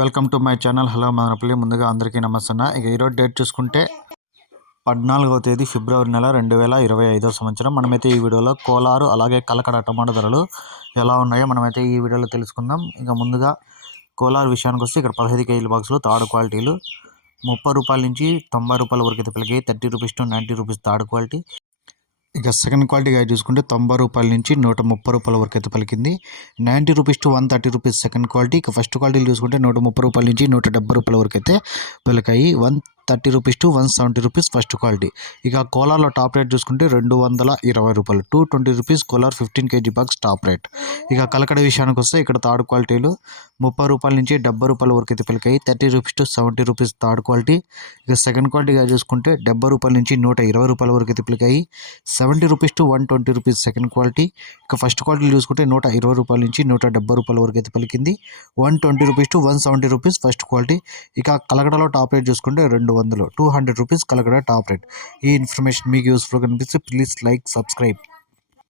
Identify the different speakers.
Speaker 1: Welcome to my channel. Hello Manapalli ముందుగా అందరికీ నమస్తే ఇక ఈరోజు డేట్ చూసుకుంటే పద్నాలుగవ తేదీ ఫిబ్రవరి నెల రెండు వేల ఇరవై ఐదో సంవత్సరం. మనమైతే ఈ వీడియోలో కోలారు అలాగే కలకడ టమాటా ధరలు ఎలా ఉన్నాయో మనమైతే ఈ వీడియోలో తెలుసుకుందాం. ఇక ముందుగా కోలారు విషయానికి వస్తే ఇక్కడ పదహైదు కేజీల బాక్సులు తాడు క్వాలిటీలు ముప్పై రూపాయల నుంచి తొంభై రూపాయల వరకు అయితే పిల్లకి thirty rupees to ninety rupees తాడు క్వాలిటీ. ఇక సెకండ్ క్వాలిటీగా చూసుకుంటే తొంభై రూపాయల నుంచి నూట ముప్పై రూపాయల వరకు అయితే పలికింది. Ninety rupees to one thirty rupees second quality ఇక ఫస్ట్ క్వాలిటీలు చూసుకుంటే నూట ముప్పై రూపాయల నుంచి నూట డెబ్బై రూపాయల వరకు అయితే పలికాయి. One thirty rupees to one seventy rupees first quality. ఇక కోలార్లో టాప్ రేట్ చూసుకుంటే రెండు వందల ఇరవై రూపాయలు. Two twenty rupees Kolar fifteen KG box top rate. ఇక కలకడ విషయానికి వస్తే ఇక్కడ థర్డ్ క్వాలిటీలు ముప్పై రూపాయల నుంచి డెబ్బై రూపాయల వరకు అయితే పిలికాయి. Thirty rupees to seventy rupees third quality. ఇక సెకండ్ క్వాలిటీగా చూసుకుంటే డెబ్బై రూపాయల నుంచి నూట ఇరవై రూపాయల వరకు అయితే పిలికాయి. Seventy rupees to one twenty rupees second quality. ఇక ఫస్ట్ క్వాలిటీ చూసుకుంటే నూట ఇరవై రూపాయల నుంచి నూట డెబ్బై రూపాయల వరకు అయితే పలికింది. One twenty rupees to one seventy rupees first quality. ఇక కలకడలో టాప్ రేట్ చూసుకుంటే రెండు వందలు. Two hundred rupees Kalakada top rate. ఈ ఇన్ఫర్మేషన్ మీకు యూస్ఫుల్గా అనిపిస్తే ప్లీజ్ లైక్ సబ్స్క్రైబ్.